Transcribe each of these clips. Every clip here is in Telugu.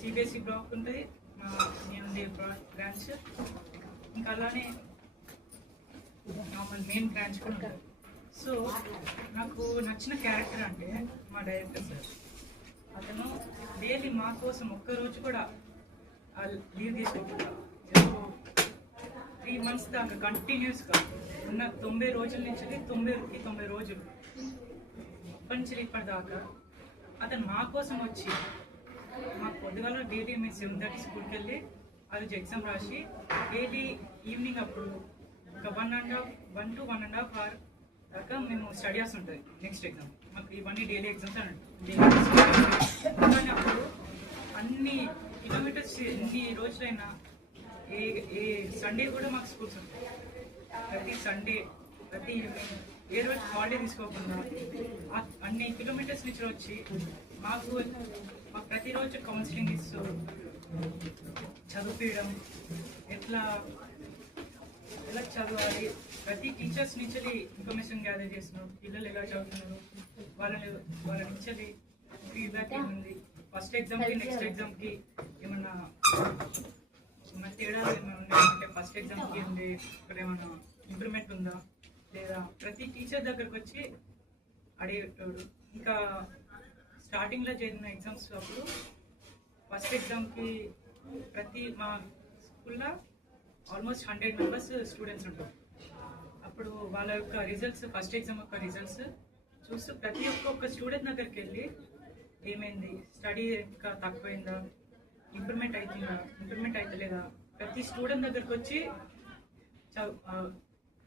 సిబిఎస్ఈ బ్లాక్ ఉంటుంది, మా నేను బ్రాంచ్, ఇంకా అలానే నార్మల్ మెయిన్ బ్రాంచ్ కూడా ఉంటుంది. సో నాకు నచ్చిన క్యారెక్టర్ అంటే మా డైరెక్టర్ సార్. అతను డైలీ మా కోసం ఒక్కరోజు కూడా లీవ్ తీసుకోకుండా 3 months దాకా కంటిన్యూస్గా ఉన్న 90 రోజుల నుంచి 90 రోజులు నుంచి ఇప్పటిదాకా అతను మా కోసం వచ్చి మాకు పొద్దుగాల డైలీ మేము 7:30 స్కూల్కి వెళ్ళి ఆ రోజు ఎగ్జామ్ రాసి డైలీ ఈవినింగ్ అప్పుడు ఒక 1 to 1.5 hour దాకా మేము స్టడీస్ ఉంటుంది. నెక్స్ట్ ఎగ్జామ్ మాకు ఇవన్నీ డైలీ ఎగ్జామ్స్ అనండి. కానీ అప్పుడు అన్ని కిలోమీటర్స్ ఎన్ని రోజులైనా ఏ సండే కూడా మాకు స్కూల్స్ ఉంటాయి. ప్రతి సండే ప్రతి ఈవినింగ్ ఏ రోజు హాలిడే తీసుకోకుండా అన్ని కిలోమీటర్స్ నుంచి వచ్చి మాకు ప్రతిరోజు కౌన్సిలింగ్ ఇస్తూ చదివించడం, ఎలా చదవాలి, ప్రతి టీచర్స్ నుంచి ఇన్ఫర్మేషన్ గ్యాదర్ చేస్తున్నాం. పిల్లలు ఎలా చదువుతున్నారు, వాళ్ళ నుంచి ఫీడ్బ్యాక్ ఏముంది, ఫస్ట్ ఎగ్జామ్కి నెక్స్ట్ ఎగ్జామ్కి ఏమన్నా తేడాలు ఏమైనా ఉన్నాయంటే ఫస్ట్ ఎగ్జామ్కి ఏంటి, ఇక్కడ ఏమన్నా ఇంప్రూవ్మెంట్ ఉందా లేదా, ప్రతి టీచర్ దగ్గరకు వచ్చి అడిగేటోడు. ఇంకా స్టార్టింగ్లో జరిగిన ఎగ్జామ్స్ అప్పుడు ఫస్ట్ ఎగ్జామ్కి మా స్కూల్లో ఆల్మోస్ట్ 100 members స్టూడెంట్స్ ఉంటారు. అప్పుడు వాళ్ళ యొక్క రిజల్ట్స్, ఫస్ట్ ఎగ్జామ్ యొక్క రిజల్ట్స్ చూస్తూ ప్రతి ఒక్క స్టూడెంట్ దగ్గరికి వెళ్ళి ఏమైంది, స్టడీ ఇంకా తక్కువైందా, ఇంప్రూవ్మెంట్ అవుతలేదా, ప్రతి స్టూడెంట్ దగ్గరికి వచ్చి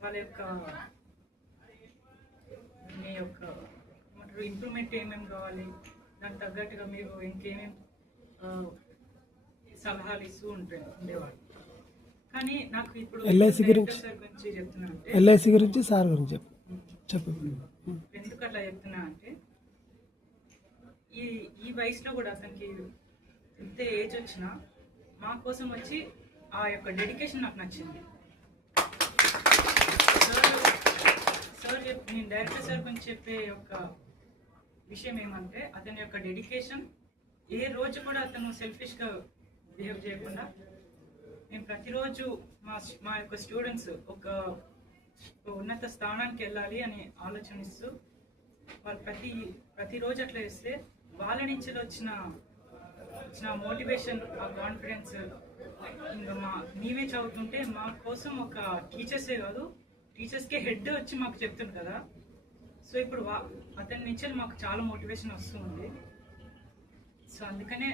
వాళ్ళ యొక్క మీ యొక్క ఇంప్రూవ్మెంట్ ఏమేమి కావాలి, దానికి తగ్గట్టుగా మీరు ఇంకేమేమి సలహాలు ఇస్తూ ఉండేవాడు. కానీ నాకు ఇప్పుడు ఎల్ఐసి గురించి చెప్తున్నా అంటే ఎల్ఐసి గురించి సార్ గురించి చెప్పు. ఎందుకు అట్లా చెప్తున్నా అంటే ఈ వయసులో కూడా అతనికి ఎంత ఏజ్ వచ్చినా మా కోసం వచ్చి ఆ యొక్క డెడికేషన్ నాకు నచ్చింది. నేను డైరెక్టర్ సార్ గురించి చెప్పే యొక్క విషయం ఏమంటే అతని యొక్క డెడికేషన్. ఏ రోజు కూడా అతను సెల్ఫిష్గా బిహేవ్ చేయకుండా మేము ప్రతిరోజు మా యొక్క స్టూడెంట్స్ ఒక ఉన్నత స్థానానికి వెళ్ళాలి అని ఆలోచనిస్తూ వాళ్ళు ప్రతిరోజు అట్లా చేస్తే వాళ్ళ నుంచి వచ్చిన మోటివేషన్, ఆ కాన్ఫిడెన్స్, ఇంకా మేమే చదువుతుంటే మా కోసం ఒక టీచర్సే కాదు టీచర్స్కే హెడ్ వచ్చి మాకు చెప్తుంది కదా. సో ఇప్పుడు అతని నుంచి మాకు చాలా మోటివేషన్ వస్తుంది. సో అందుకనే